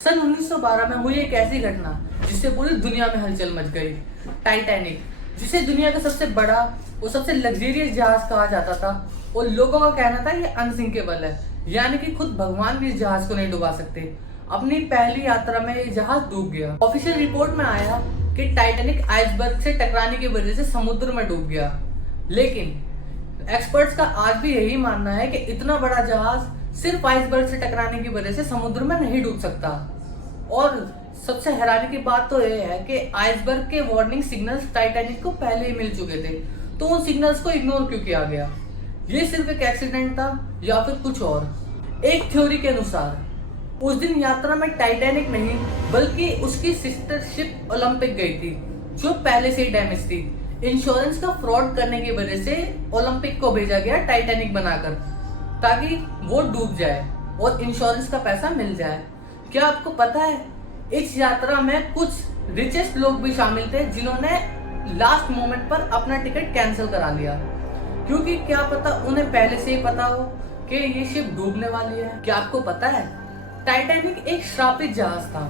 सन 1912 में हुई एक ऐसी घटना जिससे पूरी दुनिया में हलचल मच गई। टाइटैनिक, जिसे दुनिया का सबसे बड़ा और सबसे लग्जरियस जहाज कहा जाता था, और लोगों का कहना था ये अनसिंकेबल है, यानी कि खुद भगवान भी इस जहाज को नहीं डुबा सकते। अपनी पहली यात्रा में ये जहाज डूब गया। ऑफिशियल रिपोर्ट में आया कि टाइटैनिक आइसबर्ग से टकराने की वजह से समुद्र में डूब गया, लेकिन एक्सपर्ट्स का आज भी यही मानना है कि इतना बड़ा जहाज सिर्फ आइसबर्ग से टकराने की वजह से समुद्र में नहीं डूब सकता। और सबसे हैरानी की बात तो यह है कि आइसबर्ग के वार्निंग सिग्नल्स टाइटैनिक को पहले ही मिल चुके थे, तो उन सिग्नल्स को इग्नोर क्यों किया गया? ये सिर्फ एक एक्सीडेंट था या फिर कुछ और? एक थ्योरी के अनुसार उस दिन यात्रा में टाइटैनिक नहीं बल्कि उसकी सिस्टर शिप ओलंपिक गई थी, जो पहले से ही डैमेज थी। इंश्योरेंस का फ्रॉड करने की वजह से ओलंपिक को भेजा गया टाइटैनिक बनाकर, ताकि वो डूब जाए और इंश्योरेंस का पैसा मिल जाए। क्या आपको पता है इस यात्रा में कुछ रिचेस्ट लोग भी शामिल थे जिन्होंने लास्ट मोमेंट पर अपना टिकट कैंसिल करा लिया, क्योंकि क्या पता उन्हें पहले से ही पता हो कि ये शिप डूबने वाली है। क्या आपको पता है टाइटैनिक एक श्रापित जहाज था।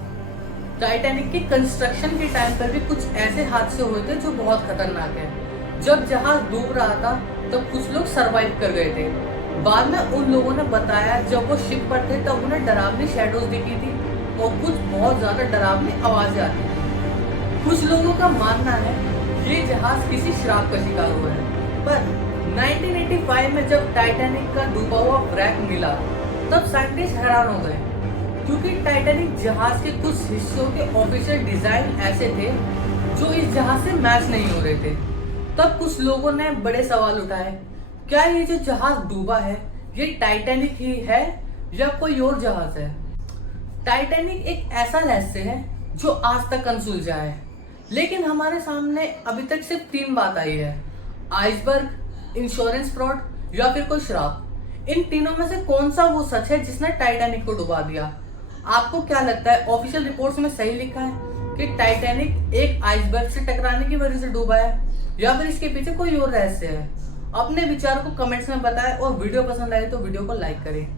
टाइटैनिक के कंस्ट्रक्शन के टाइम पर भी कुछ ऐसे हादसे हुए थे जो बहुत खतरनाक है। जब जहाज डूब रहा था तब कुछ लोग सरवाइव कर गए थे। बाद में उन लोगों ने बताया जब वो शिप पर थे तब उन्हें डरावनी शैडोज दिखी थी और कुछ बहुत ज्यादा डरावनी आवाजें आती थी। कुछ लोगों का मानना है ये जहाज किसी श्राप का शिकार हुआ है। पर 1985 में जब टाइटैनिक का डूबा हुआ व्रैक मिला तब साइंटिस्ट हैरान हो गए, क्योंकि टाइटैनिक जहाज के कुछ हिस्सों के ऑफिशियल डिजाइन ऐसे थे जो इस जहाज से मैच नहीं हो रहे थे। तब कुछ लोगों ने बड़े सवाल उठाए, क्या ये जो जहाज डूबा है ये टाइटैनिक ही है या कोई और जहाज है? टाइटैनिक एक ऐसा रहस्य है जो आज तक अनसुलझा है, लेकिन हमारे सामने अभी तक सिर्फ 3 बात आई है: आइसबर्ग, इंश्योरेंस फ्रॉड या फिर कोई श्राप। इन तीनों में से कौन सा वो सच है जिसने टाइटैनिक को डुबा दिया? आपको क्या लगता है, ऑफिशियल रिपोर्ट्स में सही लिखा है कि टाइटैनिक एक आइसबर्ग से टकराने की वजह से डूबा है, या फिर इसके पीछे कोई और रहस्य है? अपने विचार को कमेंट्स में बताएं और वीडियो पसंद आए तो वीडियो को लाइक करें।